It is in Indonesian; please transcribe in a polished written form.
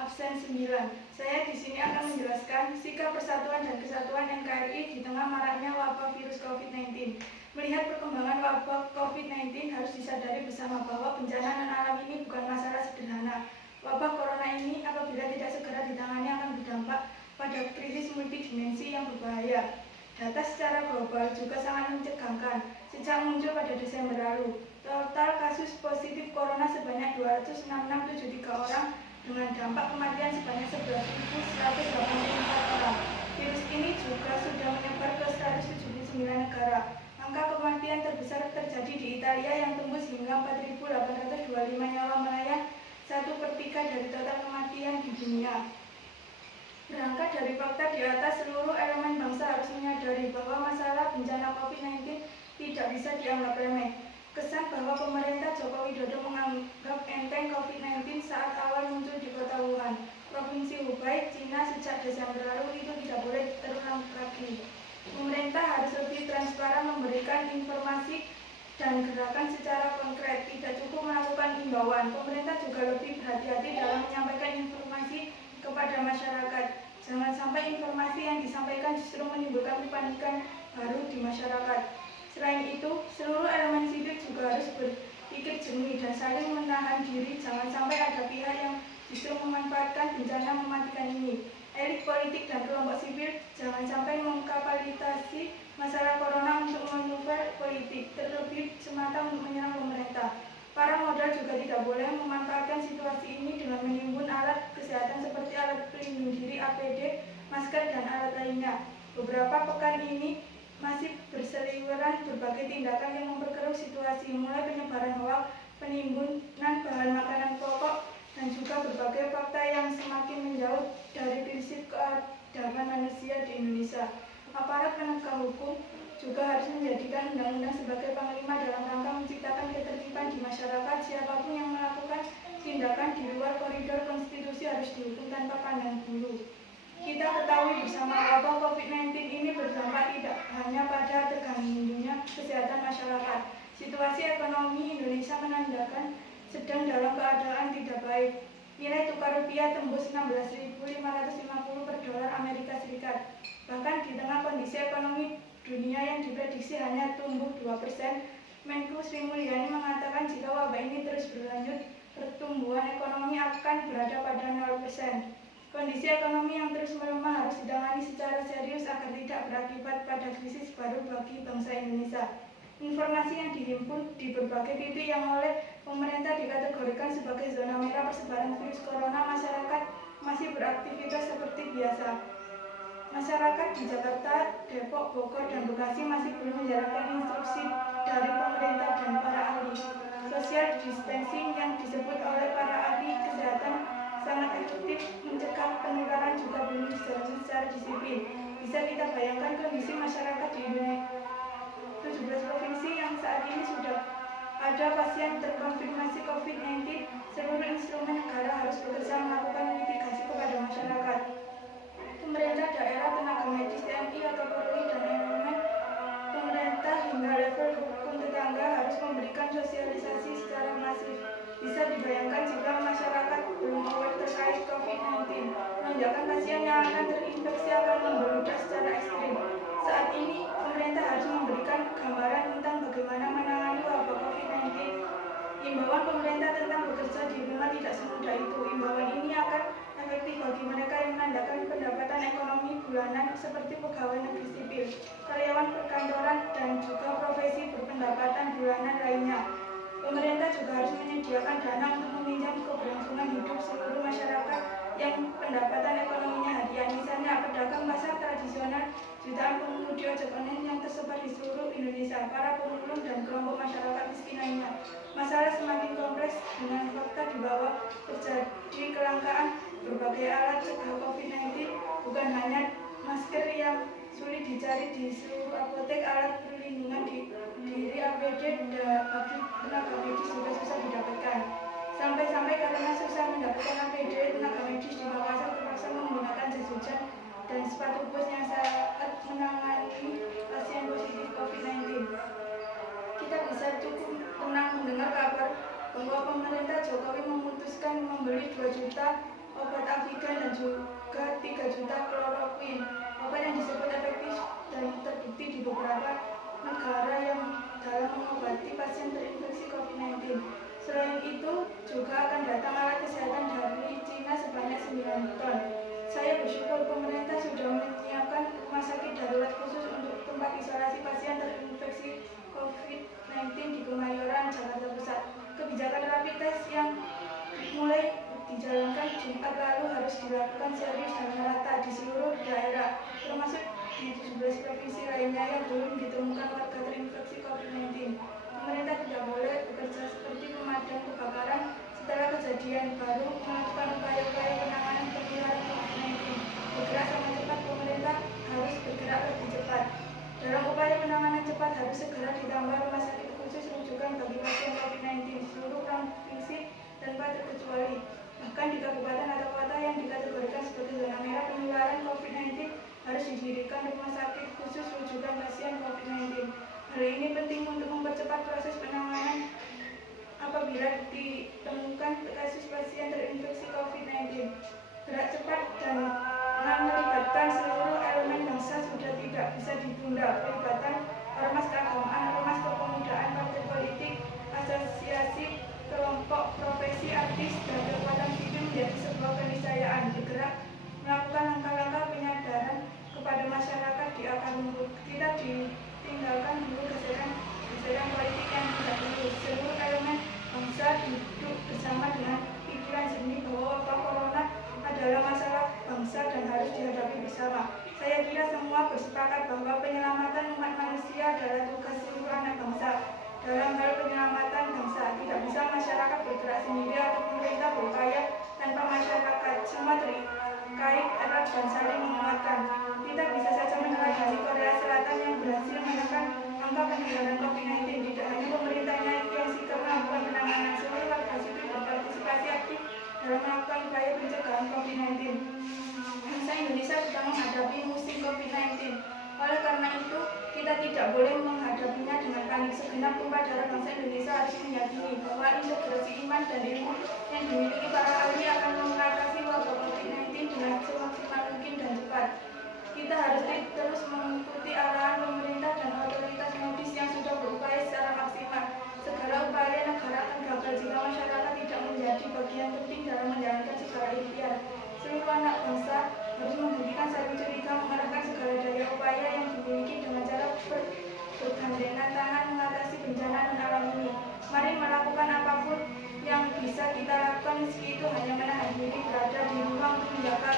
absen 9. Saya di sini akan menjelaskan sikap persatuan dan kesatuan NKRI di tengah maraknya wabah virus COVID-19. Melihat perkembangan wabah COVID-19, harus disadari bersama bahwa bencana non-alam ini bukan masalah sederhana. Wabah corona ini apabila tidak segera ditangani akan berdampak pada krisis multidimensi yang berbahaya. Data secara global juga sangat mencegangkan. Sejak muncul pada Desember lalu, total kasus positif corona sebanyak 266,73 orang dengan dampak kematian sebanyak 11.184 orang. Virus ini juga sudah menyebar ke 179 negara. Angka kematian terbesar terjadi di Italia yang tembus hingga 4.825 nyawa melayang 1/3 dari total kematian di dunia. Berangkat dari fakta di atas, seluruh elemen bangsa harus menyadari bahwa masalah bencana COVID-19 tidak bisa dianggap remeh. Kesan bahwa pemerintah Joko Widodo menganggap enteng COVID-19 saat awal muncul di kota Wuhan, Provinsi Hubei, Cina sejak Desember lalu itu tidak boleh terulang lagi. Pemerintah harus lebih transparan memberikan informasi dan gerakan secara konkret, tidak cukup melakukan imbauan. Pemerintah juga lebih berhati-hati dalam menyampaikan informasi kepada masyarakat. Jangan sampai informasi yang disampaikan justru menimbulkan kepanikan baru di masyarakat. Selain itu, seluruh elemen sipil juga harus berpikir jernih dan saling menahan diri. Jangan sampai ada pihak yang justru memanfaatkan bencana mematikan ini. Elit politik dan kelompok sipil jangan sampai mengkapitalisasi masalah corona untuk manuver politik, terlebih semata untuk menyerang pemerintah. Para modal juga tidak boleh memanfaatkan situasi ini dengan menimbun alat kesehatan seperti alat pelindung diri, APD, masker, dan alat lainnya. Beberapa pekan ini masih berseliweran berbagai tindakan yang memperkeruh situasi, mulai penyebaran hoaks, penimbunan bahan makanan pokok, dan juga berbagai fakta yang semakin menjauh dari prinsip keadaban manusia di Indonesia. Aparat penegak hukum juga harus menjadikan undang-undang sebagai panglima dalam rangka menciptakan ketertiban di masyarakat. Siapapun yang melakukan tindakan di luar koridor konstitusi harus dihukum tanpa pandang bulu. Kita ketahui bersama wabah COVID-19 ini berdampak tidak hanya pada terganggunya kesehatan masyarakat. Situasi ekonomi Indonesia menandakan sedang dalam keadaan tidak baik. Nilai tukar rupiah tembus 16.550 per dolar Amerika Serikat. Bahkan di tengah kondisi ekonomi dunia yang diprediksi hanya tumbuh 2%, Menku Sri Mulyani mengatakan jika wabah ini terus berlanjut, pertumbuhan ekonomi akan berada pada 0%. Kondisi ekonomi yang terus melemah harus ditangani secara serius agar tidak berakibat pada krisis baru bagi bangsa Indonesia. Informasi yang dihimpun di berbagai titik yang oleh pemerintah dikategorikan sebagai zona merah persebaran virus corona, masyarakat masih beraktivitas seperti biasa. Masyarakat di Jakarta, Depok, Bogor, dan Bekasi masih belum menjalankan instruksi dari pemerintah dan para ahli. Social distancing yang disebut oleh para ahli kesehatan sangat efektif mencegah penularan juga belum dijalankan secara disiplin. Bisa kita bayangkan kondisi masyarakat di Indonesia 17 provinsi yang saat ini sudah ada pasien terkonfirmasi COVID-19. Seluruh instrumen negara harus bekerja melakukan mitigasi kepada masyarakat. Pemerintah daerah, tenaga medis, TNI atau Polri, dan elemen pemerintah hingga level hukum tetangga harus memberikan sosialisasi secara masif. Bisa dibayangkan jika masyarakat belum aware terkait COVID-19, lonjakan pasien yang akan terinfeksi akan membeludak secara ekstrim. Saat ini, pemerintah harus memberikan gambaran tentang bagaimana menangani wabah COVID-19. Imbauan pemerintah tentang bekerja di rumah tidak semudah itu. Imbauan ini akan efektif bagi mereka yang menandakan pendapatan ekonomi bulanan seperti pegawai negeri sipil, karyawan perkantoran, dan juga profesi berpendapatan bulanan lainnya. Pemerintah juga harus menyediakan dana untuk meminjam keberlangsungan hidup seluruh masyarakat yang pendapatan ekonominya hadiah, misalnya pedagang pasar tradisional, jutaan pengemudi ojek online yang tersebar di seluruh Indonesia, para pemulung, dan kelompok masyarakat miskin lainnya. Masalah semakin kompleks dengan fakta di bawah terjadi kelangkaan berbagai alat cegah COVID-19, bukan hanya masker yang sulit dicari di seluruh apotek, alat perlindungan diri APD bagi tenaga medis juga susah didapatkan. Sampai-sampai karena susah mendapatkan APD, tenaga medis di Makassar terpaksa menggunakan jas hujan dan sepatu bos yang saat menangani pasien positif COVID-19. Kita bisa cukup tenang mendengar kabar bahwa pemerintah Jokowi memutuskan membeli 2 juta obat Avigan dan juga 3 juta kloroquine, obat yang disebut efektif dan terbukti di beberapa negara yang dalam mengobati pasien terinfeksi COVID-19. Selain itu, juga akan datang alat kesehatan dari Cina sebanyak 9 ton. Saya bersyukur pemerintah sudah menyiapkan rumah sakit darurat khusus untuk tempat isolasi pasien terinfeksi COVID-19 di Kemayoran, Jakarta Pusat. Kebijakan rapid test yang mulai dijalankan Jumat lalu harus dilakukan serius dan merata di seluruh daerah, termasuk di 17 provinsi lainnya yang belum ditemukan warga terinfeksi COVID-19. Pemerintah tidak boleh bekerja seperti pemadam kebakaran setelah kejadian, baru melakukan upaya-upaya penanganan penularan COVID-19. Bergerak sangat cepat, pemerintah harus bergerak lebih cepat. Dalam upaya penanganan cepat harus segera ditambah rumah sakit khusus rujukan bagi pasien COVID-19 di seluruh provinsi tanpa terkecuali. Bahkan di kabupaten atau kota yang dikategorikan sebagai zona merah penularan COVID-19 harus didirikan rumah sakit khusus rujukan pasien COVID-19. Hal ini penting untuk mempercepat proses penanganan apabila ditemukan kasus pasien terinfeksi COVID-19. Gerak cepat dan melibatkan seluruh elemen bangsa sudah tidak bisa ditunda. Pelibatan ormas keagamaan, ormas kepemudaan, partai politik, asosiasi, kelompok profesi, artis, dan kekuatan sipil menjadi sebuah keniscayaan. Bergerak melakukan langkah-langkah penyadaran kepada masyarakat di akar rumput. Kita ditinggalkan dulu geseran politik yang tidak perlu. Seluruh elemen bangsa duduk bersama dengan pikiran jernih bahwa wabah corona adalah masalah bangsa dan harus dihadapi bersama. Saya kira semua bersepakat bahwa penyelamatan umat manusia adalah tugas seluruh anak bangsa. Dalam hal penyelamatan bangsa, tidak bisa masyarakat bergerak sendiri atau pemerintah berupaya tanpa masyarakat. Semua terkait erat dan saling menguatkan. Kita bisa saja meneladani Korea Selatan yang berhasil menekan angka penyebaran COVID-19. Tidak hanya pemerintahnya yang sigap melakukan penanganan, seluruh warga sipil berpartisipasi aktif dalam melakukan upaya pencegahan COVID-19. Bangsa Indonesia sedang menghadapi musim COVID-19. Oleh karena itu, kita tidak boleh menghadapinya dengan panik. Segenap tumpah darah bangsa Indonesia harus meyakini bahwa integrasi iman dan ilmu yang dimiliki para ahli akan mengatasi wabah COVID-19 dengan semaksimal mungkin dan cepat. Kita harus terus mengikuti arahan pemerintah dan otoritas medis yang sudah berupaya secara maksimal. Segala upaya negara akan gagal jika masyarakat tidak menjadi bagian penting dalam menjalankan segala ikhtiar. Seluruh anak bangsa harus menghentikan saling curiga, mengerahkan segala daya upaya yang dimiliki dengan cara bergandengan tangan mengatasi bencana non alam ini. Mari melakukan apapun yang bisa kita lakukan, meski itu hanya menahan diri berada di rumah untuk menjaga